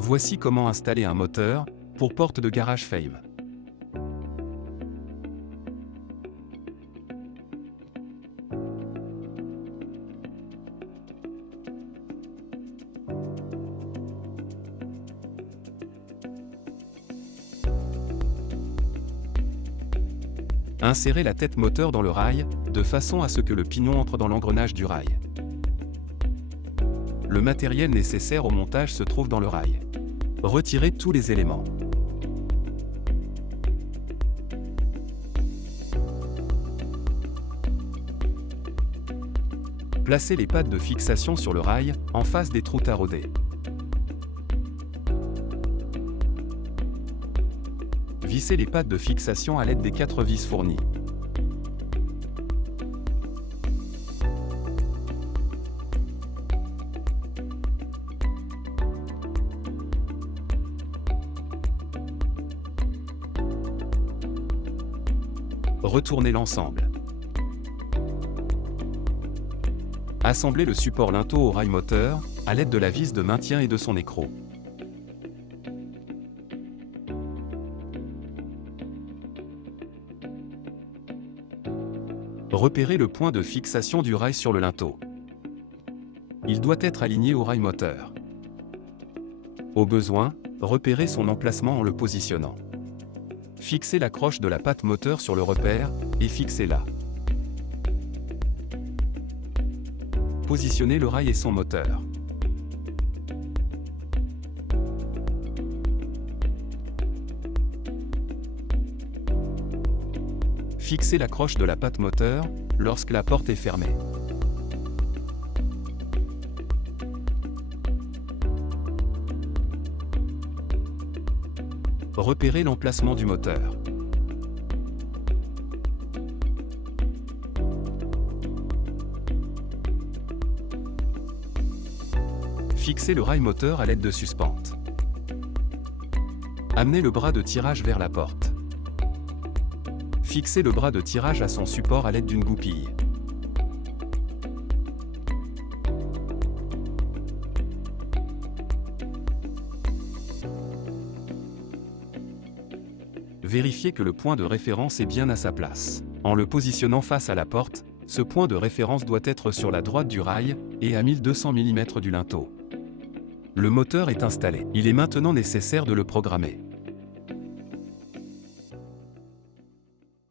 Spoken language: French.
Voici comment installer un moteur pour porte de garage Fame. Insérez la tête moteur dans le rail, de façon à ce que le pignon entre dans l'engrenage du rail. Le matériel nécessaire au montage se trouve dans le rail. Retirez tous les éléments. Placez les pattes de fixation sur le rail, en face des trous taraudés. Vissez les pattes de fixation à l'aide des 4 vis fournies. Retournez l'ensemble. Assemblez le support linteau au rail moteur, à l'aide de la vis de maintien et de son écrou. Repérez le point de fixation du rail sur le linteau. Il doit être aligné au rail moteur. Au besoin, repérez son emplacement en le positionnant. Fixez la croche de la patte moteur sur le repère, et fixez-la. Positionnez le rail et son moteur. Fixez la croche de la patte moteur, lorsque la porte est fermée. Repérez l'emplacement du moteur. Fixez le rail moteur à l'aide de suspentes. Amenez le bras de tirage vers la porte. Fixez le bras de tirage à son support à l'aide d'une goupille. Vérifiez que le point de référence est bien à sa place. En le positionnant face à la porte, ce point de référence doit être sur la droite du rail et à 1200 mm du linteau. Le moteur est installé. Il est maintenant nécessaire de le programmer.